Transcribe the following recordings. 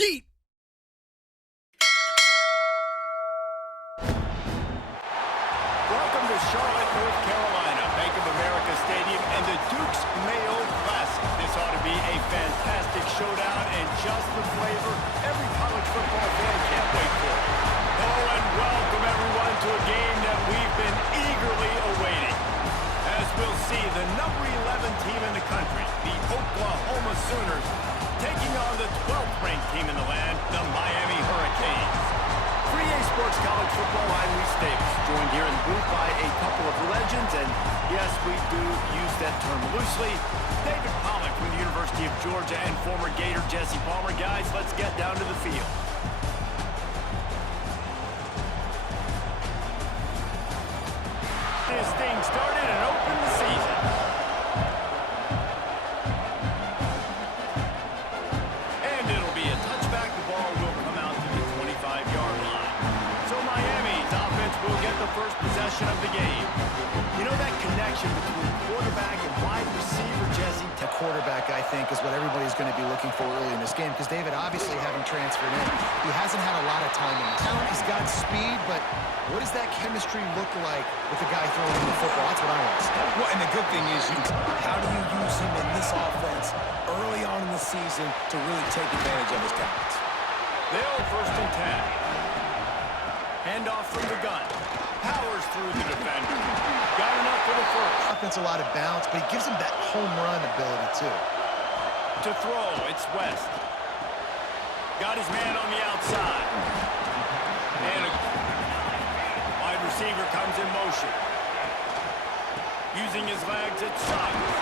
Yeet! Welcome to Charlotte, North Carolina, Bank of America Stadium, and the Duke's Mayo Classic. This ought to be a fantastic showdown and just the flavor every college football fan can't wait for. Oh, and welcome everyone to a game that we've been eagerly awaiting. As we'll see, the number 11 team in the country, the Oklahoma Sooners, taking on the 12th ranked team in the land, the Miami Hurricanes. For EA Sports College Football, I'm Lee Davis, joined here in the booth by a couple of legends, and yes, we do use that term loosely. David Pollack from the University of Georgia and former Gator Jesse Palmer. Guys, let's get down to the field. This thing started and opened the season. And it'll be a touchback. The ball will come out to the 25-yard line. So Miami's offense will get the first possession of the game. You know that connection between quarterback and wide receiver, Jesse? The quarterback, I think, is what everybody's going to be looking for early in this game, because David, obviously having transferred in, he hasn't had a lot of time in this. He's got speed, but what does that chemistry look like with the guy throwing the football? That's what I want to see. Well, and the good thing is, how do you use him in this offense early on in the season to really take advantage of his talents? They'll first and 10. Handoff from the gun. Powers through the defender. Got enough for the first. Offense a lot of bounce, but he gives him that home run ability, too. To throw, it's West. Got his man on the outside. And a wide receiver comes in motion. Using his legs, it's Suggs.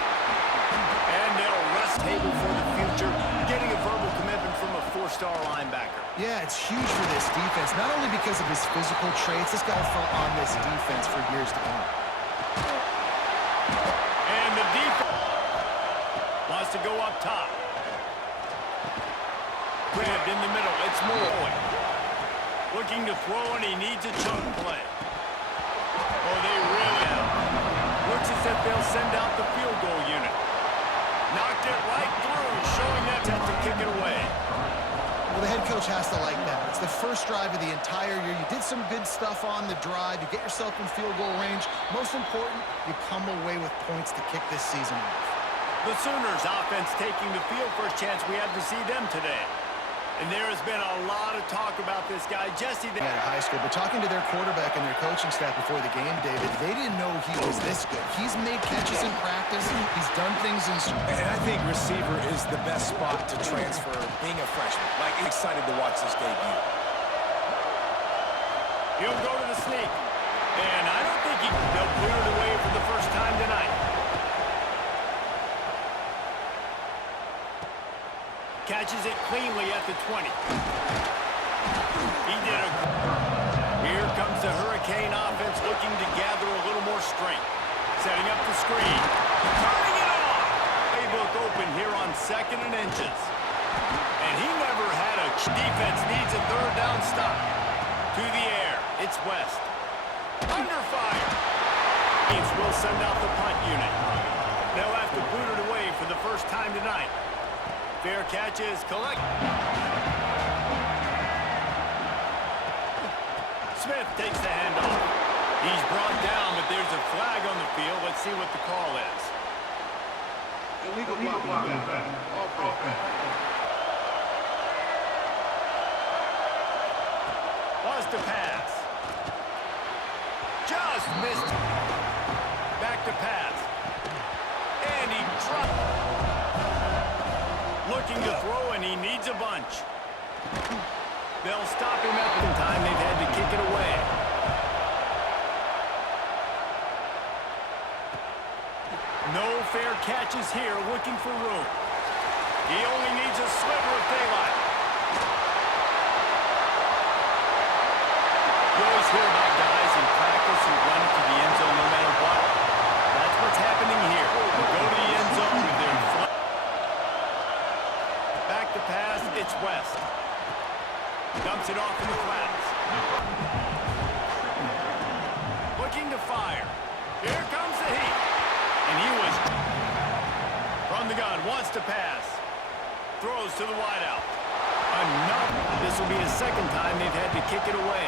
And they'll rest table for the future, getting a verbal commitment from a four-star linebacker. Yeah, it's huge for this defense, not only because of his physical traits. This guy will fall on this defense for years to come. And the defense wants to go up top. Grabbed in the middle, it's Moore. Looking to throw, and he needs a chunk play. Oh, they really have. Looks as if they'll send out the field goal unit. Knocked it right through, showing that to kick it away. Well, the head coach has to like that. It's the first drive of the entire year. You did some good stuff on the drive. You get yourself in field goal range. Most important, you come away with points to kick this season off. The Sooners offense taking the field. First chance we have to see them today. And there has been a lot of talk about this guy, Jesse. At high school, but talking to their quarterback and their coaching staff before the game, David, they didn't know he was this good. He's made catches in practice. He's done things in... And I think receiver is the best spot to transfer being a freshman. Like, excited to watch this debut. He'll go to the sneak. And I don't think they'll clear it away for the first time tonight. Catches it cleanly at the 20. He did a... Here comes the Hurricane offense looking to gather a little more strength. Setting up the screen. Turning it on! Playbook open here on 2nd and inches. And he never had a... Defense needs a third down stop. To the air. It's West. Under fire. Teams will send out the punt unit. They'll have to boot it away for the first time tonight. Fair catch is collect. Smith takes the handoff. He's brought down, but there's a flag on the field. Let's see what the call is. Illegal blocking. Was to pass. Just missed. Back to pass. And he dropped. Looking to throw, and he needs a bunch. They'll stop him at the time. They've had to kick it away. No fair catches here, looking for room. He only needs a sliver of daylight. You always hear about guys in practice who run to the end zone no matter what. That's what's happening here. They'll go to the end zone with their front. Back to pass, it's West. Dumps it off in the flats. Looking to fire. Here comes the heat. And he was from the gun, wants to pass. Throws to the wideout. Enough. This will be the second time they've had to kick it away.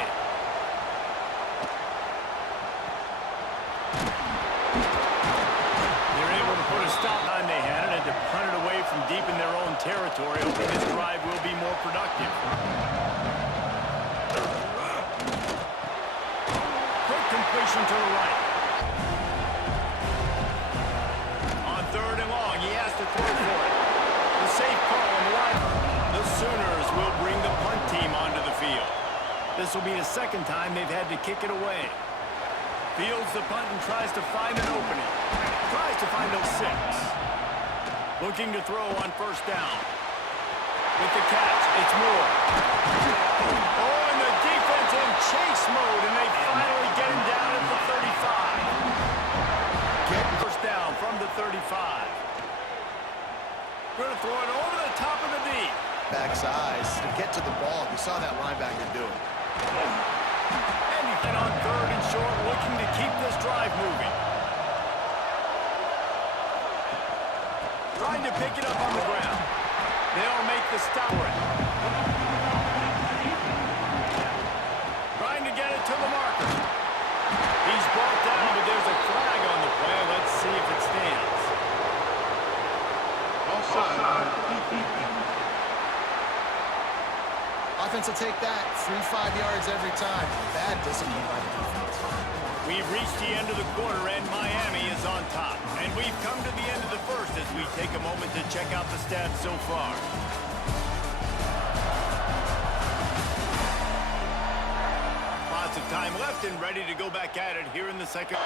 They're able to put a stop on they had it and to punt it away from deep in their own territory. Hoping this drive will be more productive. Quick completion to the right. On 3rd and long, he has to throw for it. The safe call on the line. The Sooners will bring the punt team onto the field. This will be the second time they've had to kick it away. Fields the punt and tries to find an opening. Tries to find a 6. Looking to throw on 1st down. With the catch, it's Moore. Oh, and the defense in chase mode, and they finally get him down at the 35. Get 1st down from the 35. Going to throw it over the top of the D. Backsides to get to the ball. You saw that linebacker do it. And on 3rd and short, looking to keep this drive moving. Trying to pick it up on the ground. They'll make the stop for it. Trying to get it to the marker. He's brought down, but there's a flag on the play. Let's see if it stands. Offsides. Offense will take that. 3-5 yards every time. Bad discipline by the defense. We've reached the end of the quarter, and Miami is on top. And we've come to the end of the first as we take a moment to check out the stats so far. Lots of time left and ready to go back at it here in the second.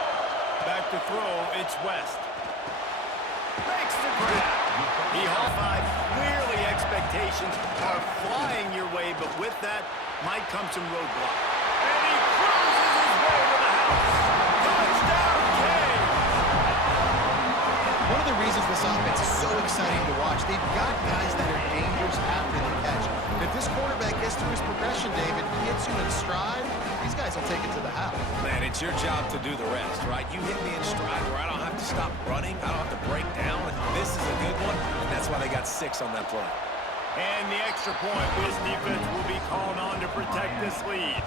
Back to throw, it's West. Makes the grab. The Hall 5, clearly expectations are flying your way, but with that might come some roadblock. And he cruises his way to the house. Touchdown, Kings! One of the reasons this offense is so exciting to watch, they've got guys that are dangerous after the catch. And if this quarterback gets through his progression, David, he hits you in stride, these guys will take it to the house. Man, it's your job to do the rest, right? You hit me in stride where I don't have to stop running. I don't have to break down. This is a good one, and that's why they got 6 on that play. And the extra point, this defense will be called on to protect this lead.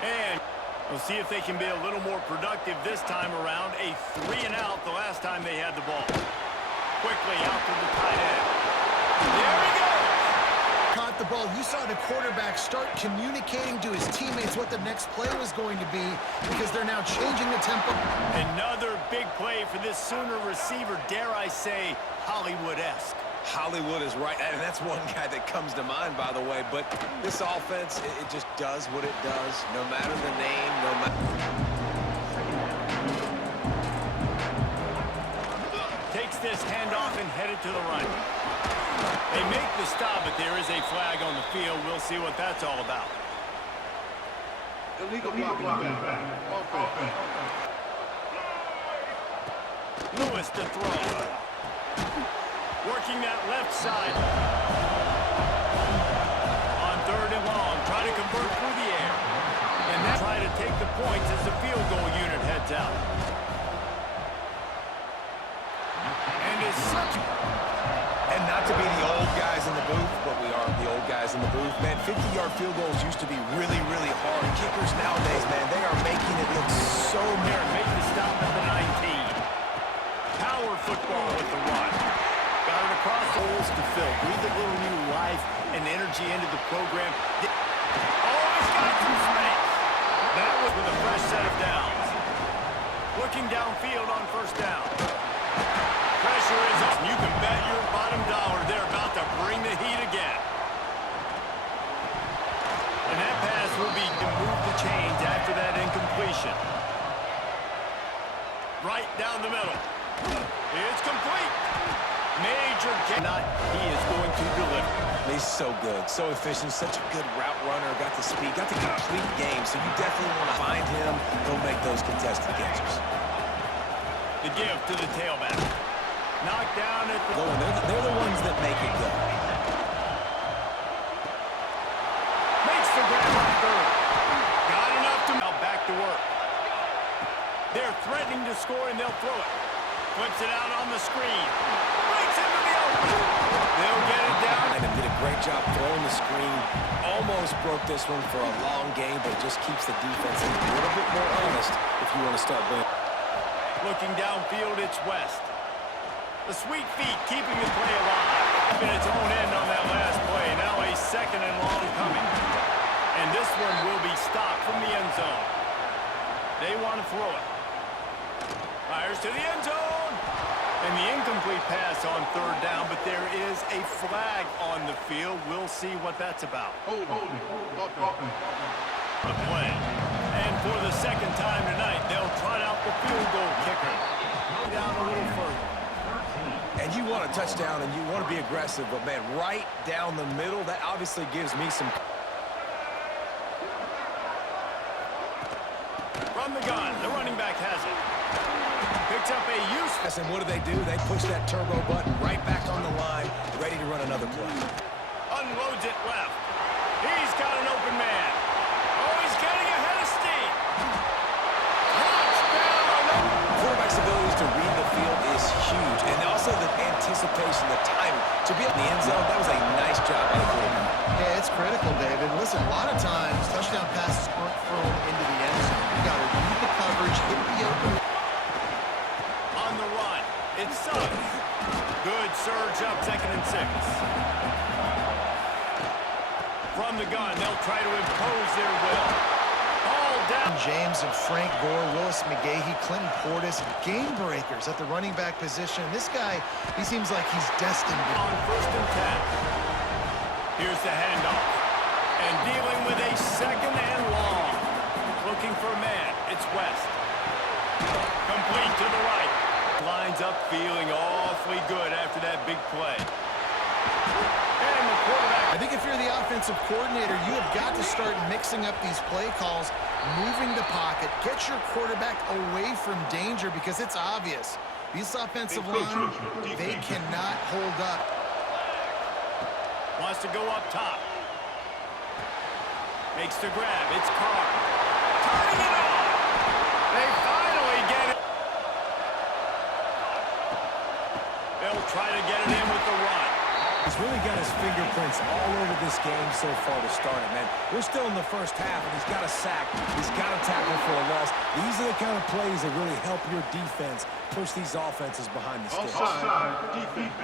And we'll see if they can be a little more productive this time around. A 3-and-out the last time they had the ball. Quickly out to the tight end. There he goes! Caught the ball. You saw the quarterback start communicating to his teammates what the next play was going to be because they're now changing the tempo. Another big play for this Sooner receiver, dare I say, Hollywood-esque. Hollywood is right, and that's one guy that comes to mind, by the way. But this offense, it just does what it does, no matter the name, no matter. Takes this handoff and headed to the right. They make the stop, but there is a flag on the field. We'll see what that's all about. Illegal blocking. Offense. Lewis to throw. Working that left side. On 3rd and long, try to convert through the air. And then try to take the points as the field goal unit heads out. And is such... And not to be the old guys in the booth, but we are the old guys in the booth. Man, 50-yard field goals used to be really, really hard. Kickers nowadays, man, they are making it look so Here, make the stop at the 19. Power football with the run. Got it across the holes to fill. Breathe a little new life and energy into the program. Oh, he's got some space. That was with a fresh set of downs. Looking downfield on 1st down. Pressure is up. You can bet your bottom dollar they're about to bring the heat again. And that pass will be to move the chains after that incompletion. Right down the middle. It's complete. Major cannot. He is going to deliver. He's so good, so efficient, such a good route runner, got the speed, got the complete game, so you definitely want to find him. He'll make those contested catches. The give to the tailback. Knocked down at the... They're the ones that make it go. Makes the grab on 3rd. Got enough to... Now back to work. They're threatening to score, and they'll throw it. Flips it out on the screen. Breaks It's into the open. They'll get it down. And did a great job throwing the screen. Almost broke this one for a long game, but it just keeps the defense a little bit more honest if you want to start winning. Looking downfield, it's West. The sweet feet keeping the play alive. In its own end on that last play. Now a second and long coming. And this one will be stopped from the end zone. They want to throw it. Fires to the end zone. And the incomplete pass on third down, but there is a flag on the field. We'll see what that's about. Holding. The play. And for the second time tonight, they'll trot out the field goal kicker. Down a little further. And you want a touchdown and you want to be aggressive, but man, right down the middle, that obviously gives me some... From the gun, the running back has it. Picks up a use. And what do? They push that turbo button right back on the line, ready to run another play. Unloads it left. He's got an open man. Oh, he's getting ahead of steam. Touchdown! Quarterback's abilities to read the field is huge, and also the anticipation, the timing. To be in the end zone, that was a nice job by the quarterback. Yeah, it's critical, David. Listen, a lot of times, touchdown passes aren't thrown into the end zone. You got to read the coverage, hit the open. On the run, it's Suggs. Good surge up, 2nd and 6. From the gun, they'll try to impose their will. Ball down. James and Frank Gore, Willis McGahee, Clinton Portis, game breakers at the running back position. This guy, he seems like he's destined to... On 1st and 10. Here's the handoff. And dealing with a second and long. Looking for a man. It's West. Complete to the right. Lines up feeling awfully good after that big play. And the quarterback. I think if you're the offensive coordinator, you have got to start mixing up these play calls, moving the pocket, get your quarterback away from danger because it's obvious. These offensive line, they cannot hold up. Wants to go up top. Makes the grab. It's Carr. Turning it on. They finally get it. They'll try to get it in with the run. He's really got his fingerprints all over this game so far to start it, man. We're still in the first half, and he's got a sack. He's got a tackle for a loss. These are the kind of plays that really help your defense push these offenses behind the sticks. Offside, defense.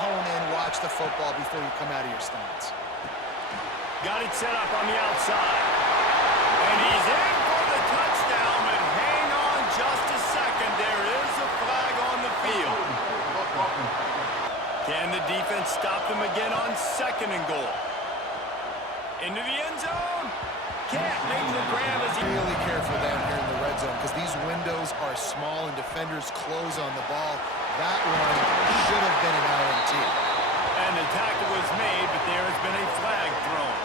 Hone in, watch the football before you come out of your stance. Got it set up on the outside. And he's in for the touchdown, but hang on just a second. There is a flag on the field. Can the defense stop them again on 2nd and goal? Into the end zone. Can't make the grab as he... Really careful down here in the red zone because these windows are small and defenders close on the ball. That one should have been an INT. And the tackle was made, but there has been a flag thrown.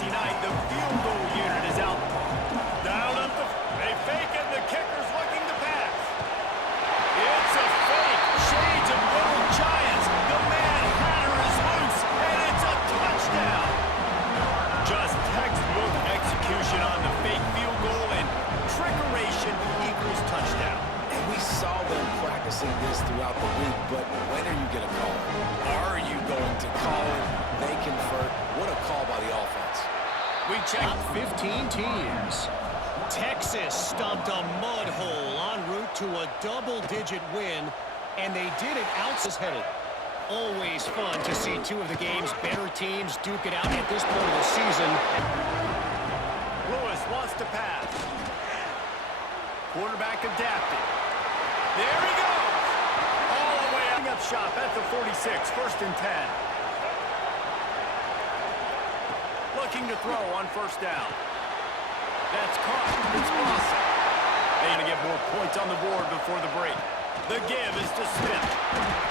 Tonight, the field goal unit is out. Down up the... They fake it, the kicker's looking to pass. It's a fake. Shades of little giants. The man Hatter is loose, and it's a touchdown. Just textbook execution on the fake field goal, and trickeration equals touchdown. And we saw them practicing this throughout the week, but when are you going to call it? Are you going to call it? They convert. What a call by the offense. We check. 15 teams. Texas stumped a mud hole en route to a double-digit win, and they did it headed. Always fun to see two of the game's better teams duke it out at this point of the season. Lewis wants to pass. Quarterback adapted. There he goes. All the way up shop at the 46, 1st and 10. Looking to throw on 1st down. That's caught. It's Boston. They going to get more points on the board before the break. The give is to Smith.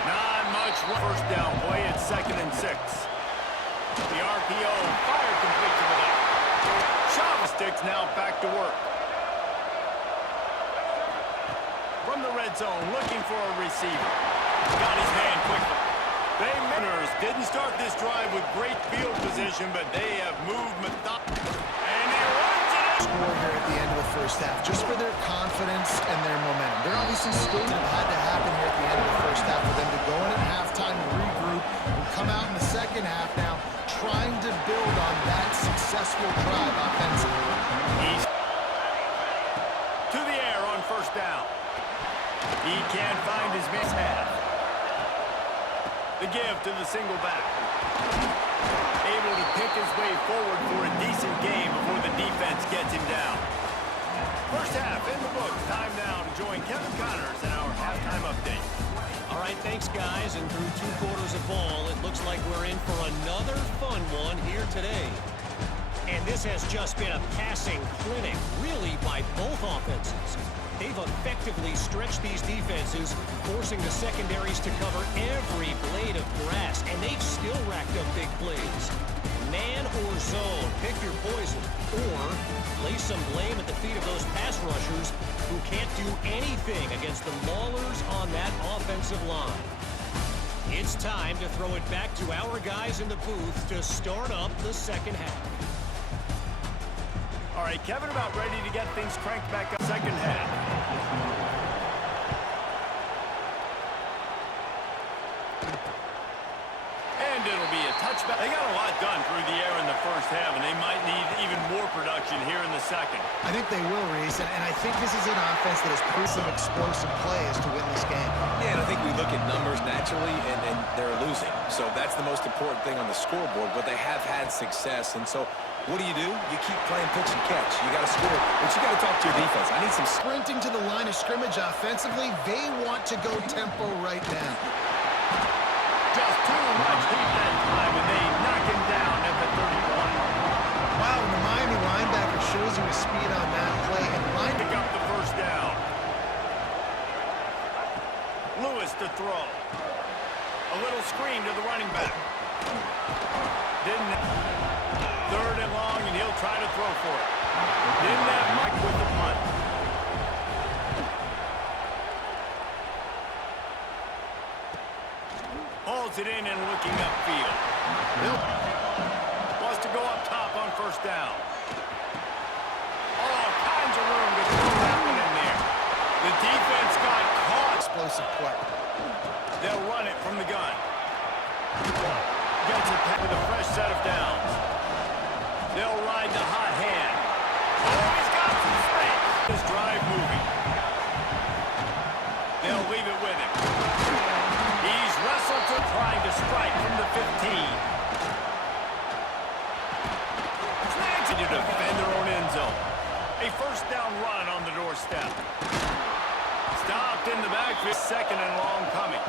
Not much. 1st down play. It's 2nd and 6. The RPO fire complete to the left. Sticks now back to work. From the red zone, looking for a receiver. Got his hand quickly. They Miners didn't start this drive with great field position, but they have moved methodically. And he runs it Score here at the end of the first half, just for their confidence and their momentum. They're obviously still going to have had to happen here at the end of the first half for them to go in at halftime, regroup, and come out in the second half now, trying to build on that successful drive offensively. He's to the air on first down. He can't find his man's half. The give to the single back. Able to pick his way forward for a decent game before the defense gets him down. First half in the books. Time now to join Kevin Connors in our halftime update. All right, thanks, guys. And through 2 quarters of ball, it looks like we're in for another fun one here today. And this has just been a passing clinic, really, by both offenses. They've effectively stretched these defenses, forcing the secondaries to cover every blade of grass, and they've still racked up big plays. Man or zone, pick your poison, or lay some blame at the feet of those pass rushers who can't do anything against the maulers on that offensive line. It's time to throw it back to our guys in the booth to start up the second half. All right, Kevin, about ready to get things cranked back up. Second half. And it'll be a touchback. They got a lot done through the air in the first half, and they might need even more production here in the second. I think they will, Reese, and I think this is an offense that has proved some explosive plays to win this game. Yeah, and I think we look at numbers naturally, and they're losing. So that's the most important thing on the scoreboard, but they have had success. And so what do? You keep playing pitch and catch. You got to score, but you got to talk to your defense. I need some sprinting to the line of scrimmage offensively. They want to go tempo right now. Just too much heat that time, and they knock him down at the 31. Wow, and the Miami linebacker shows you his speed on that play. And pick up the first down. Lewis to throw. A little screen to the running back. Didn't. Third and long, and he'll try to throw for it. Didn't have Mike with the punt. Holds it in and looking upfield. Wants to go up top on first down. All kinds of room to throw that one in there. The defense got caught. Explosive play. They'll run it from the gun. Gets it with a fresh set of downs. They'll ride the hot hand. Oh, he's got some space. This drive moving. They'll leave it with him. He's wrestled to trying to strike from the 15. Snags to defend their own end zone. A first down run on the doorstep. Stopped in the backfield. Second and long coming.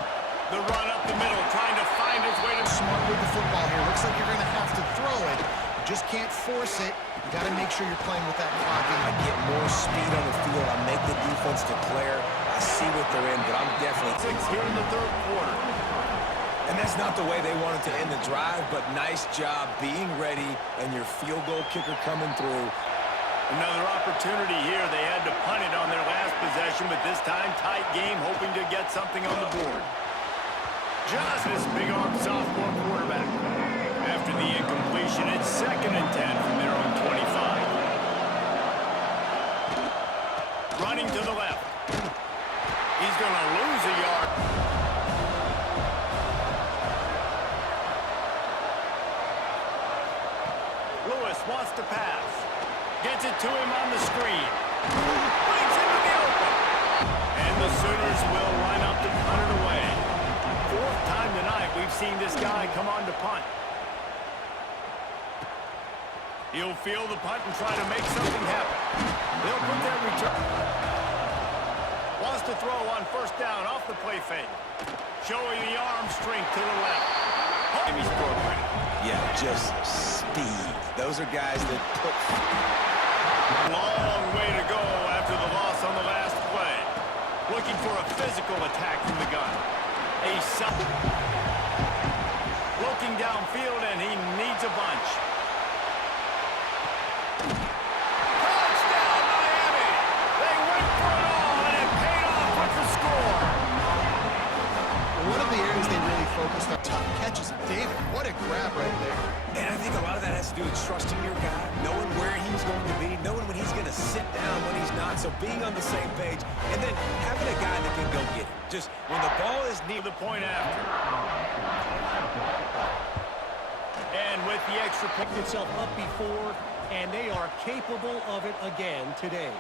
The run up the middle, trying to find his way to... Smart with the football here. Looks like you're going to have to throw it. You just can't force it. You got to make sure you're playing with that clock. I get more speed on the field. I make the defense declare. I see what they're in, but I'm definitely... 6 here in the third quarter. And that's not the way they wanted to end the drive, but nice job being ready and your field goal kicker coming through. Another opportunity here. They had to punt it on their last possession, but this time tight game, hoping to get something on the board. Just this big-arm sophomore quarterback. After the incompletion, it's 2nd and 10 from their own 25. Running to the left. He's going to lose a yard. Lewis wants to pass. Gets it to him on the screen. Brings him to the open. And the Sooners will line up to punt it away. 4th time tonight we've seen this guy come on to punt. He'll field the punt and try to make something happen. They'll put that return. Wants to throw on first down off the play fake. Showing the arm strength to the left. He's program. Yeah, just speed. Those are guys that put... Long way to go after the loss on the last play. Looking for a physical attack from the gun. Looking downfield, and he needs a bunch. Touchdown, Miami! They went for it all, and it paid off with the score. One of the areas they really focused on tough catches. David, what a grab right there. And I think think a lot of that has to do with trusting your guy, knowing where he's going to be, knowing when he's going to sit down, when he's not, so being on the same page, and then having a guy that can go get it. Just when the ball is near the point after. And with the extra picked itself up before, and they are capable of it again today.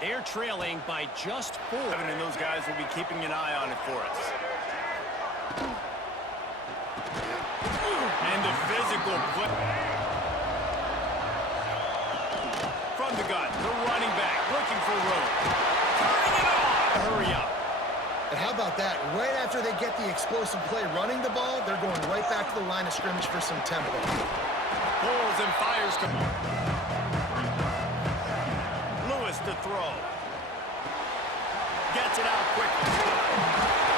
They're trailing by just 4. And those guys will be keeping an eye on it for us. And the physical play. From the gun, the running back looking for room. Turning it on! Hurry up. And how about that? Right after they get the explosive play running the ball, they're going right back to the line of scrimmage for some tempo. Pulls and fires. Lewis to throw. Gets it out quickly.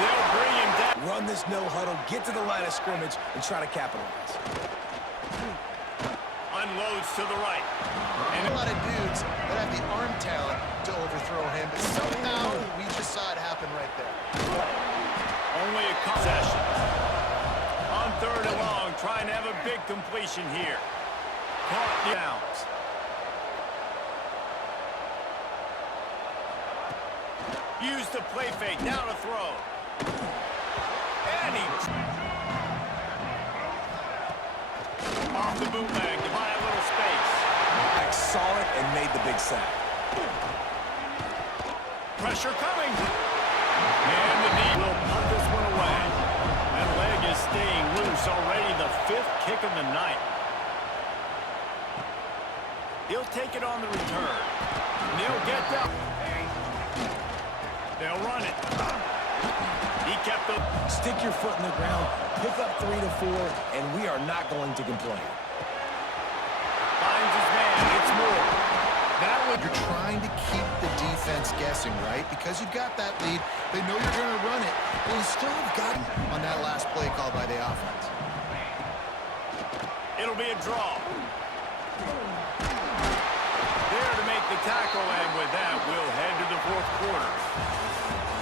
They'll bring him down. run this no huddle, get to the line of scrimmage, and try to capitalize. Unloads to the right. And a lot of dudes that have the arm talent to overthrow him, but somehow we just saw it happen right there. Only a possession. On third and long, trying to have a big completion here. Caught downs. Use the play fake, now to throw. And he... Off the bootleg to buy a little space. Saw it and made the big sack. Pressure coming. And the knee will punt this one away. That leg is staying loose already, the 5th kick of the night. He'll take it on the return. And he'll get down. They'll run it. He kept the... Stick your foot in the ground, pick up 3 to 4, and we are not going to complain. Finds his man. It's more. That would... You're trying to keep the defense guessing, right? Because you've got that lead. They know you're going to run it. But you still have got on that last play called by the offense. It'll be a draw. There to make the tackle, and with that, we'll head to the 4th quarter.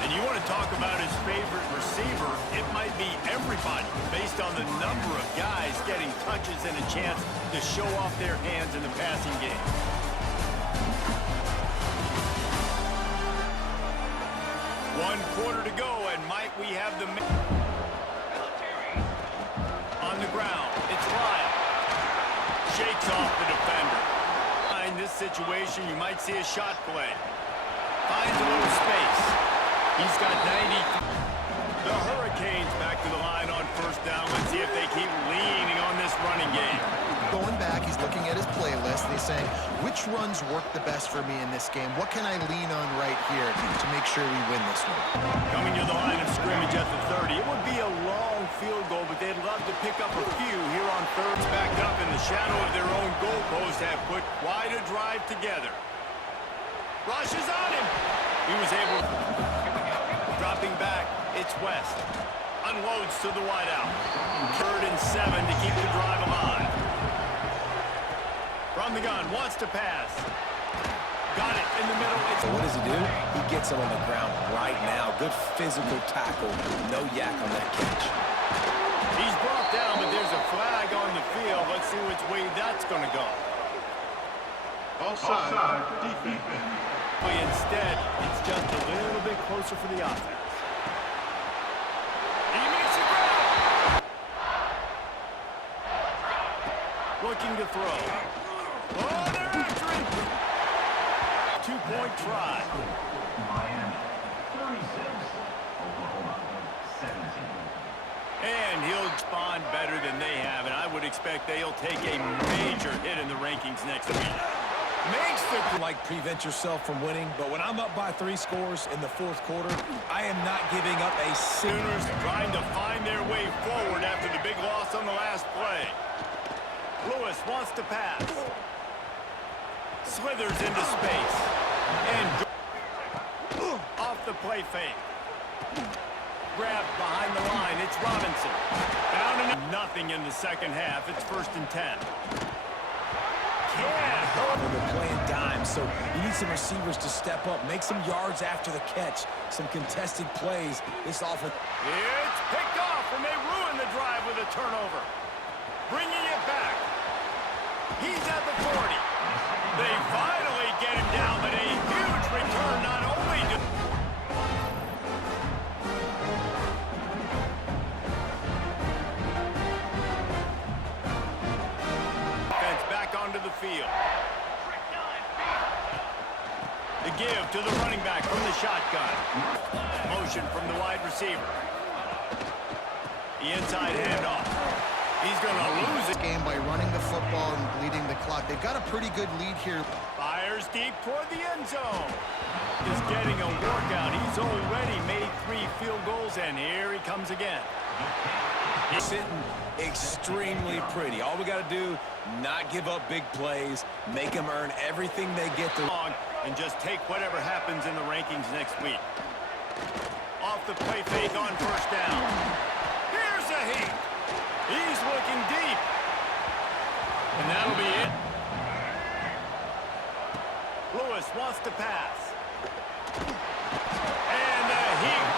And you want to talk about his favorite receiver, it might be everybody, based on the number of guys getting touches and a chance to show off their hands in the passing game. One quarter to go, and might we have the... On the ground, it's Lyle. Shakes off the defender. In this situation, you might see a shot play. Finds a little space. He's got 90. The Hurricanes back to the line on 1st down. Let's see if they keep leaning on this running game. Going back, he's looking at his playlist, and he's saying, which runs work the best for me in this game? What can I lean on right here to make sure we win this one? Coming to the line of scrimmage at the 30. It would be a long field goal, but they'd love to pick up a few here on 3rd. Backed up in the shadow of their own goalpost, have put quite a drive together. Rushes on him. He was able to... Dropping back, it's West. Unloads to the wideout. 3rd and 7 to keep the drive alive. From the gun, wants to pass. Got it in the middle. So what does he do? He gets it on the ground right now. Good physical tackle. No yak on that catch. He's brought down, but there's a flag on the field. Let's see which way that's going to go. Offside, defense. Instead, it's just a little bit closer for the offense. He makes it grab. Looking to throw. Oh, they're after him. 2-point try. Miami, 36. Oklahoma, 17. And he'll respond better than they have, and I would expect they'll take a major hit in the rankings next week. Makes the... Like, prevent yourself from winning, but when I'm up by 3 scores in the 4th quarter, I am not giving up a... Sooners trying to find their way forward after the big loss on the last play. Lewis wants to pass. Slithers into space. And off the play fake. Grabbed behind the line. It's Robinson. Down and nothing in the 2nd half. It's 1st and 10. Can't hold. They're playing dime, so you need some receivers to step up, make some yards after the catch, some contested plays. This offense... It's picked off, and they ruin the drive with a turnover. Bringing it back. He's at the 40. They finally get him down, but a huge return not only to... Defense back onto the field. The give to the running back from the shotgun. Motion from the wide receiver. The inside handoff. He's going to lose it. Game by running the football and bleeding the clock. They've got a pretty good lead here. Fires deep toward the end zone. Just getting a workout. He's already made 3 field goals, and here he comes again. He's sitting extremely pretty. All we got to do, not give up big plays, make them earn everything they get to. And just take whatever happens in the rankings next week. Off the play fake on first down. Here's a heat. He's looking deep. And that'll be it. Lewis wants to pass. And a heat.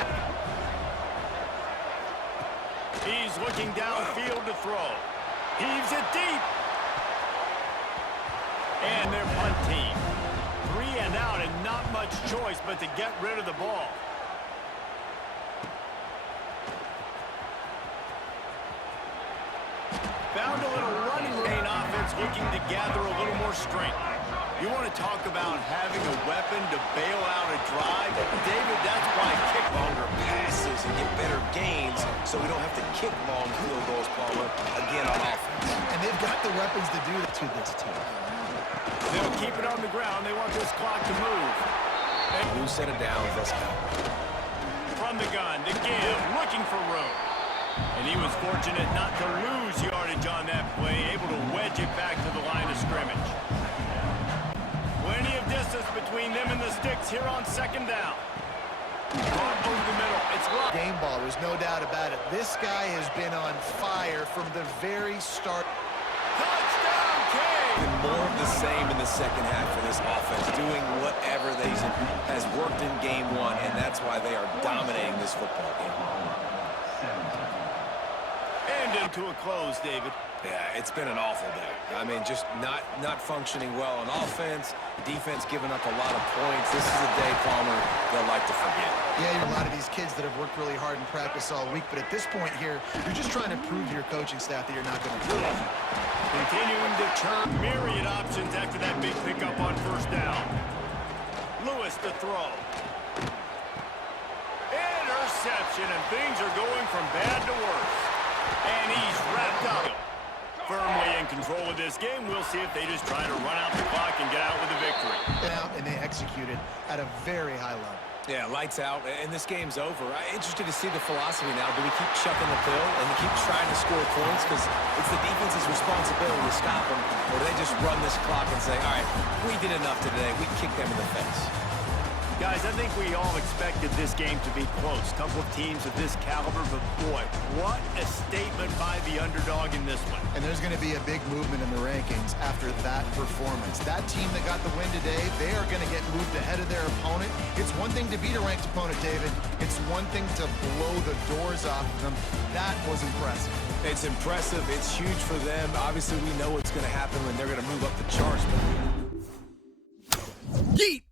He's looking downfield to throw. Heaves it deep. And their punt team. 3 and out and not much choice but to get rid of the ball. Found a little running lane offense looking to gather a little more strength. You want to talk about having a weapon to bail out a drive? David, that's why kick Longer passes and get better gains so we don't have to kick long field goals, Palmer, again on offense. And they've got the weapons to do that to this team. They'll keep it on the ground. They want this clock to move. New set of downs, let's go. From the gun, the give, looking for room. And he was fortunate not to lose yardage on that play, able to wedge it back to the line of scrimmage. Plenty of distance between them and the sticks here on second down. Caught over the middle. It's locked. Game ball, there's no doubt about it. This guy has been on fire from the very start. Touchdown, King! More of the same in the second half for this offense, doing whatever they has worked in game 1, and that's why they are dominating this football game. And into a close, David. Yeah, it's been an awful day. I mean, just not functioning well on offense, defense giving up a lot of points. This is a day, Palmer, they'll like to forget. Yeah, you know, a lot of these kids that have worked really hard in practice all week, but at this point here, you're just trying to prove to your coaching staff that you're not going to do it. Continuing to turn myriad options after that big pickup on first down. Lewis to throw. Interception, and things are going from bad to worse. And he's wrapped up. Firmly in control of this game. We'll see if they just try to run out the clock and get out with a victory. And they executed at a very high level. Yeah, lights out, and this game's over. I'm interested to see the philosophy now. Do we keep chucking the pill and keep trying to score points because it's the defense's responsibility to stop them, or do they just run this clock and say, all right, we did enough today. We kick them in the face. Guys, I think we all expected this game to be close. Couple of teams of this caliber, but boy, what a statement by the underdog in this one. And there's going to be a big movement in the rankings after that performance. That team that got the win today, they are going to get moved ahead of their opponent. It's one thing to beat a ranked opponent, David. It's one thing to blow the doors off of them. That was impressive. It's impressive. It's huge for them. Obviously, we know what's going to happen when they're going to move up the charts. Yeet!